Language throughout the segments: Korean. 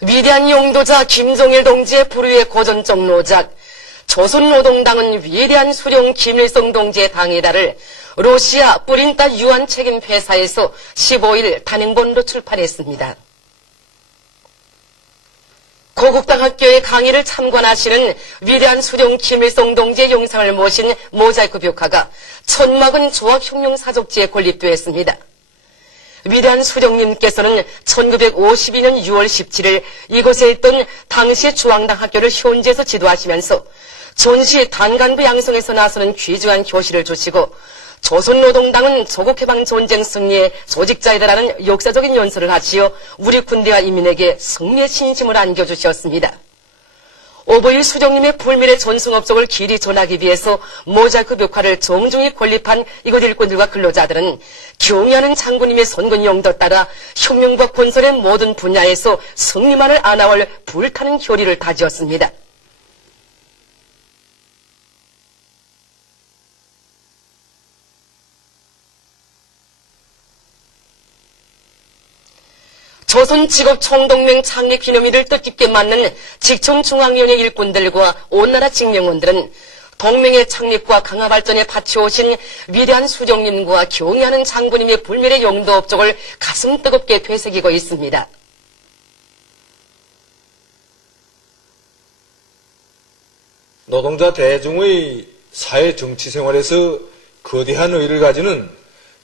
위대한 용도자 김종일 동지의 불후의 고전적 노작 조선노동당은 위대한 수령 김일성 동지의 당이다를 러시아 뿌린따 유한 책임 회사에서 15일 단행본으로 출판했습니다. 고국당 학교의 강의를 참관하시는 위대한 수령 김일성 동지의 영상을 모신 모자이크 벽화가 천막은 조합혁명사족지에 건립되었습니다. 위대한 수령님께서는 1952년 6월 17일 이곳에 있던 당시 중앙당 학교를 현지에서 지도하시면서 전시 단간부 양성에서 나서는 귀중한 교시를 주시고 조선노동당은 조국해방전쟁 승리의 조직자이다라는 역사적인 연설을 하시어 우리 군대와 인민에게 승리의 신심을 안겨주셨습니다. 오보일 수령님의 불멸의 전승업적을 길이 전하기 위해서 모자이크 벽화를 정중히 건립한 이곳 일꾼들과 근로자들은 경의하는 장군님의 선군 용도 따라 혁명과 건설의 모든 분야에서 승리만을 안아올 불타는 효리를 다지었습니다. 조선직업총동맹 창립 기념일을 뜻깊게 맞는 직청중앙위원회 일꾼들과 온나라 직명원들은 동맹의 창립과 강화 발전에 바쳐오신 위대한 수령님과 경의하는 장군님의 불멸의 용도 업적을 가슴 뜨겁게 되새기고 있습니다. 노동자 대중의 사회 정치 생활에서 거대한 의의를 가지는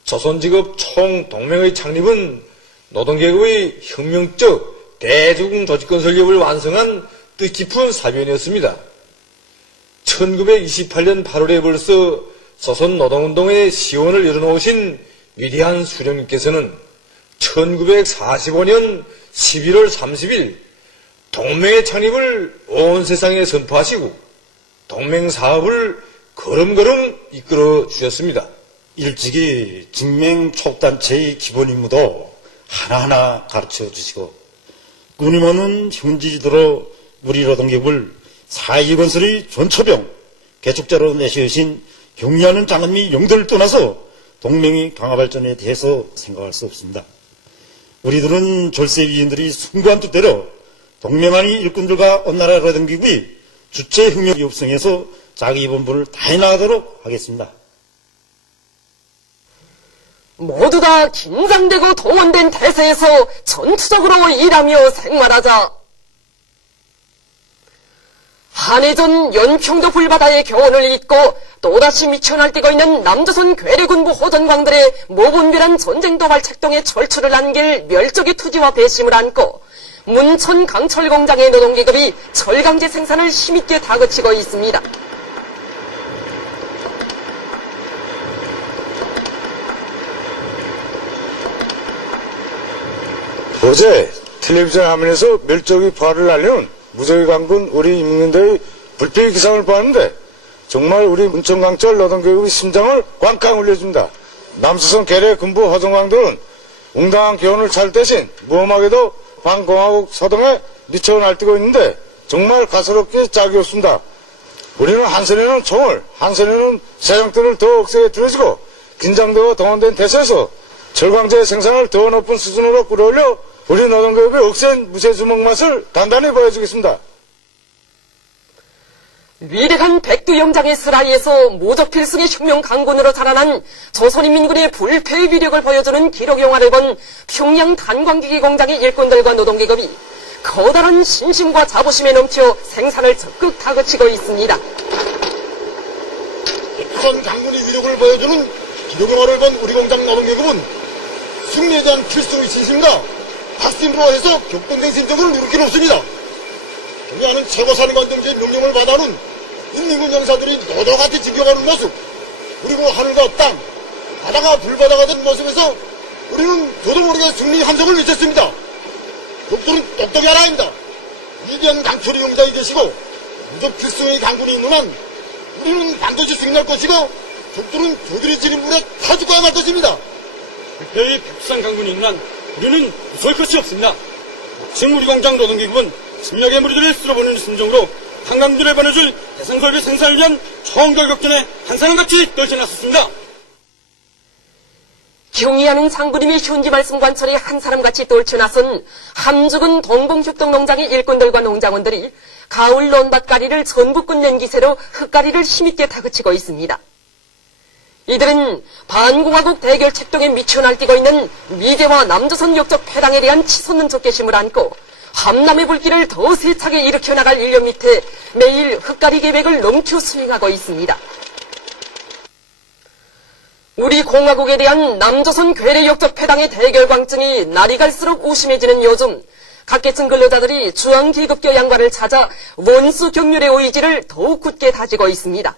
조선직업 총동맹의 창립은 노동계급의 혁명적 대중조직건설력을 완성한 뜻깊은 사변이었습니다. 1928년 8월에 벌써 조선노동운동의 시원을 열어놓으신 위대한 수령님께서는 1945년 11월 30일 동맹의 창립을 온 세상에 선포하시고 동맹사업을 걸음걸음 이끌어 주셨습니다. 일찍이 직맹촉단체의 기본 임무도 하나하나 가르쳐 주시고 끊임없는 형제지도로 우리 노동계급을 사회건설의 전초병 개척자로 내세우신 경의하는 장군님의 용도를 떠나서 동맹의 강화 발전에 대해서 생각할 수 없습니다. 우리들은 졸세위원들이 숭고한 뜻대로 동맹안의 일꾼들과 온나라 노동계급이 주체 혁명 협성에서 자기 본분을 다해 나가도록 하겠습니다. 모두 다 긴장되고 동원된 태세에서 전투적으로 일하며 생활하자. 한해전 연평도 불바다의 교훈을 잊고 또다시 미쳐날 뛰고 있는 남조선 괴뢰군부 호전광들의 모분별한 전쟁 도발 책동에 철출을 안길 멸족의 투지와 배심을 안고 문천 강철 공장의 노동계급이 철강제 생산을 힘있게 다그치고 있습니다. 어제 텔레비전 화면에서 멸종의 부활을 알리는 무적의 강군 우리 인민대의 불필 기상을 보았는데 정말 우리 문천강철 노동계급의 심장을 꽝꽝 울려줍니다. 남조선 괴뢰 군부 호정광들은 웅당한 교훈을 찾을 대신 무엄하게도 반공화국 서동에 미쳐 날뛰고 있는데 정말 가소롭게 짝이 없습니다. 우리는 한선에는 총을, 한선에는 세력들을 더 억세게 들어지고 긴장되고 동원된 태세에서 철강제 생산을 더 높은 수준으로 끌어올려 우리 노동계급의 억센 무쇠주먹 맛을 단단히 보여주겠습니다. 위대한 백두영장의 슬하이에서 모적필승의 혁명 강군으로 자라난 조선인민군의 불패의 위력을 보여주는 기록 영화를 본 평양 단광기기 공장의 일꾼들과 노동계급이 커다란 신심과 자부심에 넘쳐 생산을 적극 다그치고 있습니다. 조선 강군의 위력을 보여주는 기록 영화를 본 우리 공장 노동계급은 승리에 대한 필승의 진심과 박심으로 해서 격동된 심정을 누를 길 없습니다. 경의하는 최고사령관 동지의 명령을 받아오는 인민군 영사들이 노도같이 지켜가는 모습, 그리고 하늘과 땅, 바다가 불바다가 된 모습에서 우리는 저도 모르게 승리 함성을 외쳤습니다. 적들은 똑똑히 알아야 합니다. 위대한 강철의 용장이 되시고 무적 필승의 강군이 있는 한 우리는 반드시 승리할 것이고 적들은 저들이 지닌 물에 타 죽어야 말 것입니다. 불패의 백두산 강군이 있는 한 우리는 무서울 것이 없습니다. 지금 우리 공장 노동계급은 침략의 무리들을 쓸어보는 심정으로 한강들을 보내줄 대상설비 생산을 위한 총결격전에 한사람같이 떨쳐났었습니다. 경의하는 장군님이 현지 말씀 관철에 한 사람같이 떨쳐나선 함죽은 동봉죽동농장의 일꾼들과 농장원들이 가을 논밭가리를 전부 끝낸 기세로 흙가리를 힘있게 다그치고 있습니다. 이들은 반공화국 대결 책동에 미쳐 날뛰고 있는 미대와 남조선 역적 패당에 대한 치솟는 적개심을 안고 함남의 불길을 더 세차게 일으켜 나갈 일념 밑에 매일 흙가리 계획을 넘쳐 수행하고 있습니다. 우리 공화국에 대한 남조선 괴뢰 역적 패당의 대결 광증이 날이 갈수록 우심해지는 요즘 각계층 근로자들이 중앙기급교 양반을 찾아 원수 경률의 의지를 더욱 굳게 다지고 있습니다.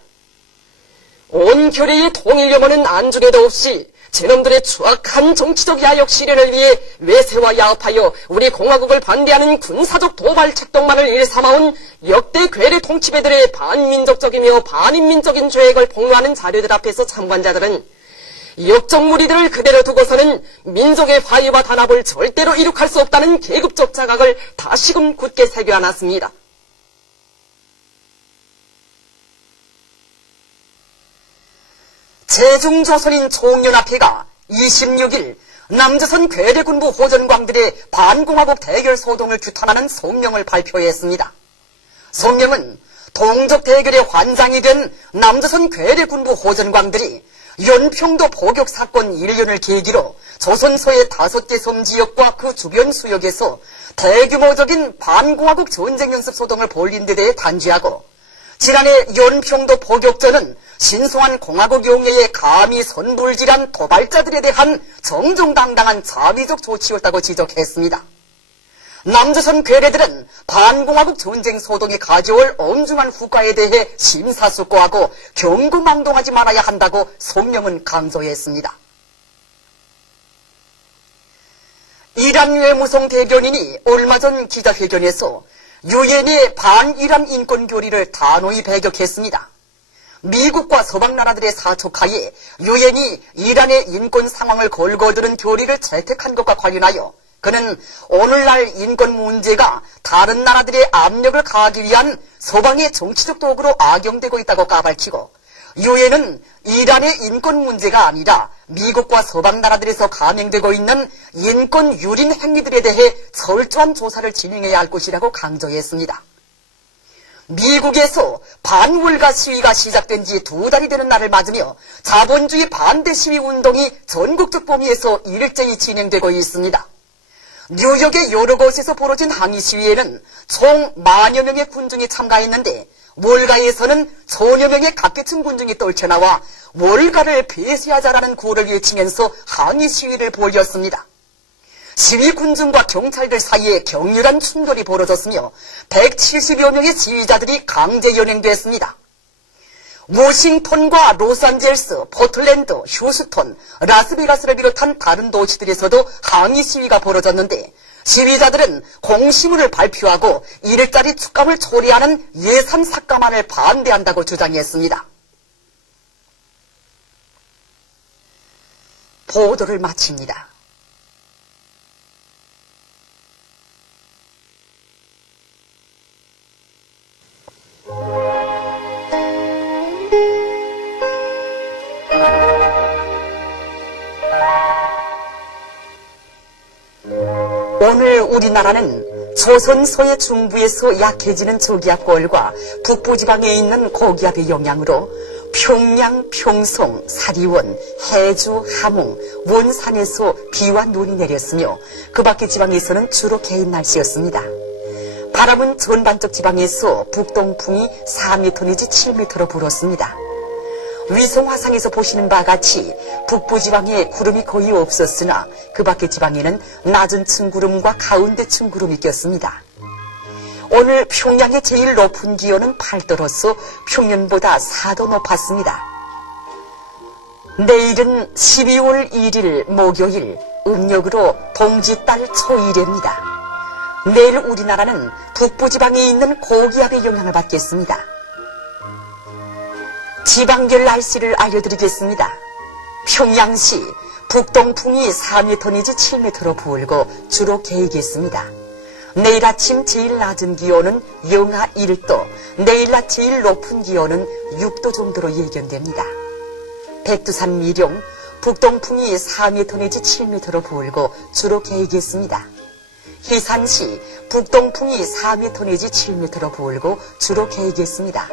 온 교례의 통일 염원은 안중에도 없이 제놈들의 추악한 정치적 야욕 실현을 위해 외세와 야합하여 우리 공화국을 반대하는 군사적 도발 책동만을 일삼아온 역대 괴뢰 통치배들의 반민족적이며 반인민적인 죄악을 폭로하는 자료들 앞에서 참관자들은 역적 무리들을 그대로 두고서는 민족의 화해와 단합을 절대로 이룩할 수 없다는 계급적 자각을 다시금 굳게 새겨안았습니다. 제중조선인 총연합회가 26일 남조선 괴뢰군부 호전광들의 반공화국 대결 소동을 규탄하는 성명을 발표했습니다. 성명은 동족 대결의 환장이 된 남조선 괴뢰군부 호전광들이 연평도 포격 사건 1년을 계기로 조선소의 5개 섬 지역과 그 주변 수역에서 대규모적인 반공화국 전쟁 연습 소동을 벌인 데 대해 단죄하고 지난해 연평도 포격전은 신성한 공화국 용예에 감히 선불질한 도발자들에 대한 정정당당한 자비적 조치였다고 지적했습니다. 남조선 괴뢰들은 반공화국 전쟁 소동이 가져올 엄중한 후과에 대해 심사숙고하고 경고망동하지 말아야 한다고 성명은 강조했습니다. 이란 외무성 대변인이 얼마 전 기자회견에서 유엔의 반이란 인권교리를 단호히 배격했습니다. 미국과 서방 나라들의 사촉하에 유엔이 이란의 인권 상황을 걸거드는 교리를 채택한 것과 관련하여 그는 오늘날 인권 문제가 다른 나라들의 압력을 가하기 위한 서방의 정치적 도구로 악용되고 있다고 까발치고 유엔은 이란의 인권 문제가 아니라 미국과 서방 나라들에서 감행되고 있는 인권 유린 행위들에 대해 철저한 조사를 진행해야 할 것이라고 강조했습니다. 미국에서 반월가 시위가 시작된 지 2달이 되는 날을 맞으며 자본주의 반대 시위 운동이 전국적 범위에서 일제히 진행되고 있습니다. 뉴욕의 여러 곳에서 벌어진 항의 시위에는 총 10,000여 명의 군중이 참가했는데 월가에서는 1,000여 명의 각계층 군중이 떨쳐나와 월가를 폐쇄하자라는 구호를 외치면서 항의 시위를 벌였습니다. 시위 군중과 경찰들 사이에 격렬한 충돌이 벌어졌으며 170여 명의 시위자들이 강제 연행됐습니다. 워싱턴과 로스앤젤레스, 포틀랜드, 휴스턴, 라스베가스를 비롯한 다른 도시들에서도 항의 시위가 벌어졌는데 시위자들은 공시문을 발표하고 1일짜리 축감을 초래하는 예산 삭감안을 반대한다고 주장했습니다. 보도를 마칩니다. 오늘 우리나라는 조선 서해 중부에서 약해지는 저기압골과 북부지방에 있는 고기압의 영향으로 평양, 평성, 사리원, 해주, 함흥, 원산에서 비와 눈이 내렸으며 그 밖의 지방에서는 주로 개인 날씨였습니다. 바람은 전반적 지방에서 북동풍이 4m 내지 7m로 불었습니다. 위성 화상에서 보시는 바와 같이 북부지방에 구름이 거의 없었으나 그 밖의 지방에는 낮은 층 구름과 가운데 층 구름이 꼈습니다. 오늘 평양의 제일 높은 기온은 8도로서 평년보다 4도 높았습니다. 내일은 12월 1일 목요일 음력으로 동짓달 초1회입니다. 내일 우리나라는 북부지방에 있는 고기압의 영향을 받겠습니다. 지방별 날씨를 알려드리겠습니다. 평양시 북동풍이 4m 내지 7m로 불고 주로 개이겠습니다. 내일 아침 제일 낮은 기온은 영하 1도, 내일 낮 제일 높은 기온은 6도 정도로 예견됩니다. 백두산 미령, 북동풍이 4m 내지 7m로 불고 주로 개이겠습니다. 희산시 북동풍이 4m 내지 7m로 불고 주로 개이겠습니다.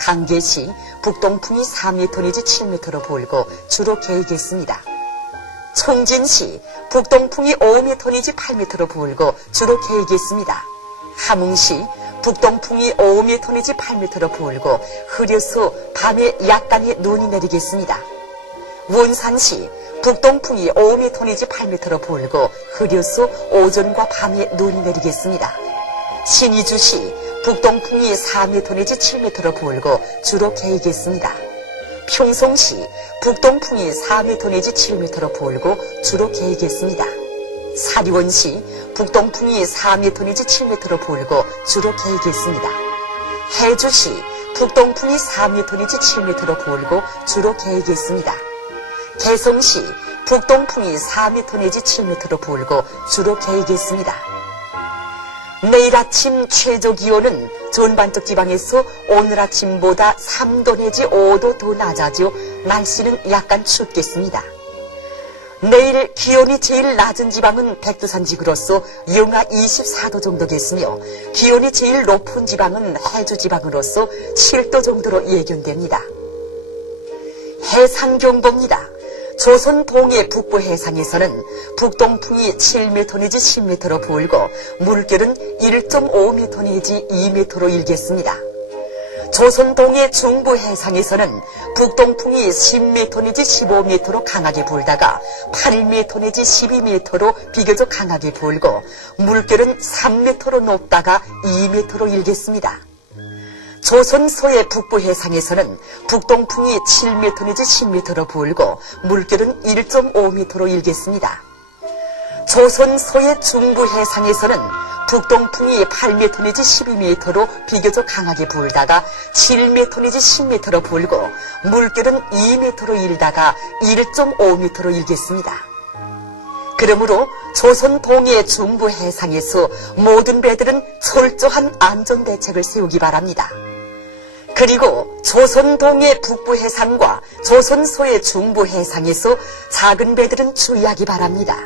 강계시 북동풍이 4m 내지 7m로 불고 주로 개이겠습니다. 총진시 북동풍이 5m 내지 8m로 불고 주로 개이겠습니다. 함흥시 북동풍이 5m 내지 8m로 불고 흐려서 밤에 약간의 눈이 내리겠습니다. 원산시 북동풍이 5m 내지 8m로 불고 흐려서 오전과 밤에 눈이 내리겠습니다. 신의주시 북동풍이 4m 내지 7m로 불고 주로 개이겠습니다. 평송시 북동풍이 4m 내지 7m로 불고 주로 개이겠습니다. 사리원시 북동풍이 4m 내지 7m로 불고 주로 개이겠습니다. 해주시 북동풍이 4m 내지 7m로 불고 주로 개이겠습니다. 개성시 북동풍이 4m 내지 7m로 불고 주로 개이겠습니다. 내일 아침 최저 기온은 전반적 지방에서 오늘 아침보다 3도 내지 5도 더 낮아져 날씨는 약간 춥겠습니다. 내일 기온이 제일 낮은 지방은 백두산지구로서 영하 24도 정도겠으며 기온이 제일 높은 지방은 해주 지방으로서 7도 정도로 예견됩니다. 해상경보입니다. 조선 동해 북부 해상에서는 북동풍이 7m 내지 10m로 불고 물결은 1.5m 내지 2m로 일겠습니다. 조선 동해 중부 해상에서는 북동풍이 10m 내지 15m로 강하게 불다가 8m 내지 12m로 비교적 강하게 불고 물결은 3m로 높다가 2m로 일겠습니다. 조선 서해 북부 해상에서는 북동풍이 7m 내지 10m로 불고 물결은 1.5m로 일겠습니다. 조선 서해 중부 해상에서는 북동풍이 8m 내지 12m로 비교적 강하게 불다가 7m 내지 10m로 불고 물결은 2m로 일다가 1.5m로 일겠습니다. 그러므로 조선 동해 중부 해상에서 모든 배들은 철저한 안전대책을 세우기 바랍니다. 그리고 조선 동해 북부 해상과 조선 서해 중부 해상에서 작은 배들은 주의하기 바랍니다.